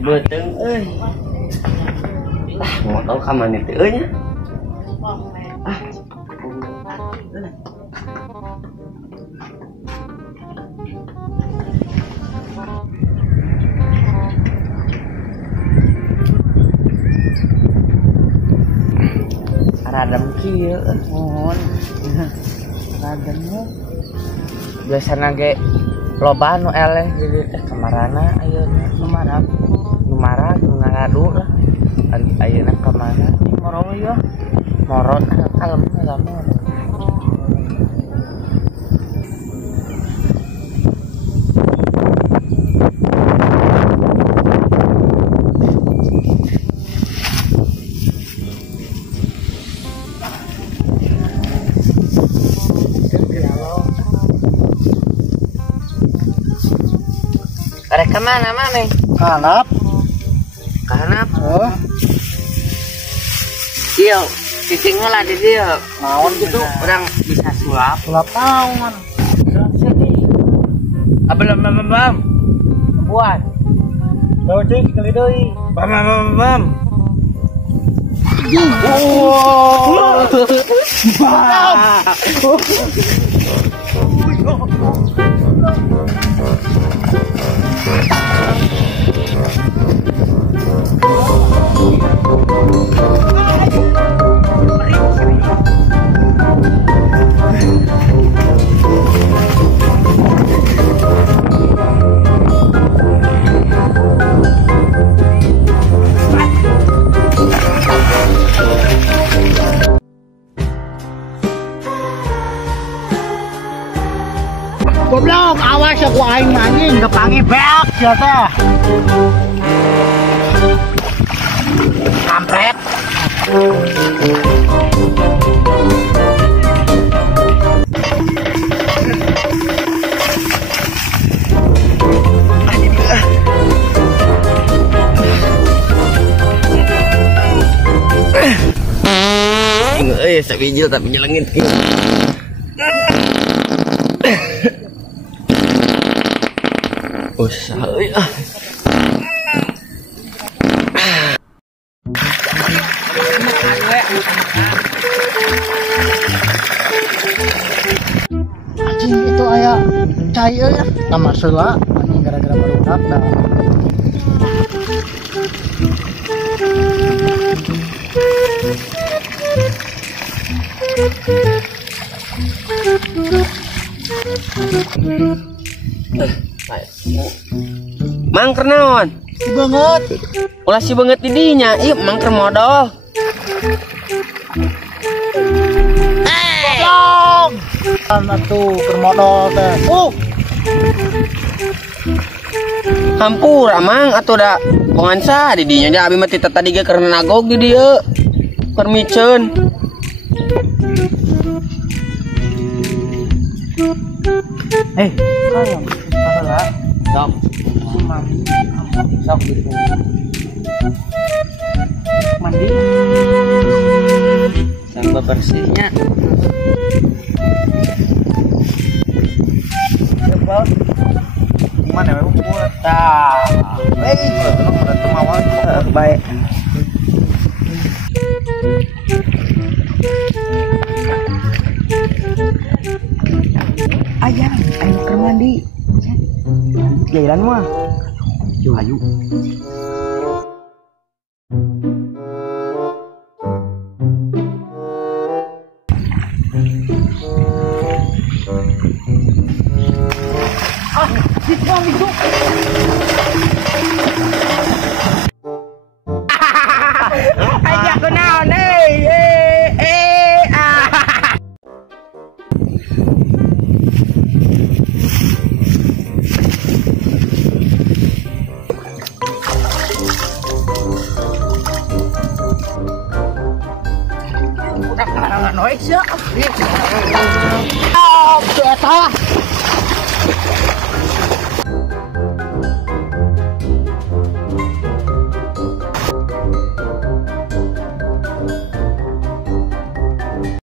beteng euy. Ah, mau tahu ka mana teh euy nya. Ah. Radam kieu mohon. Radamnya biasana ge loba nu eleh jadi teh kamarana ayeuna nu marah nu ngadu lah. Ayeuna ka mana? Morong ya. Morot kalem kamu. Ada kemana mana? Kanap. Kanap. Oh. Iya, cicingnya lah di dia. Naon gitu, orang bisa sulap. Sulap naon? Sini. Abang. Buat. Tuh cing sekali deui. Bam. Goblok, awas ya ku aing anjing kepangi beak sia teh. Kampret. Sabijil tapi nyelengit. Usaha ya. Anjing itu aya cai ya. Nama seula anjing gara-gara barudak dah. Mangker naon? Si banget. Ulah si banget di dinya. Ieu mangker modal. Goblok. Atuh keur modal teh. Hampur amang atuh da kongansa di dinya da abi mah tita tadi ge keur nagog di dieu. Keur miceun. Kayang salah. Sok. Sok gitu. Mandi. Sampai bersihnya. Coba. Gimana ya buat? Tah. Tenang ada temawan. Baik. Ayah, ayo ke mandi. Jailan mah. Ayo. Siswa itu. Aja aku naon Udah karangan noise ya. Oh, eta.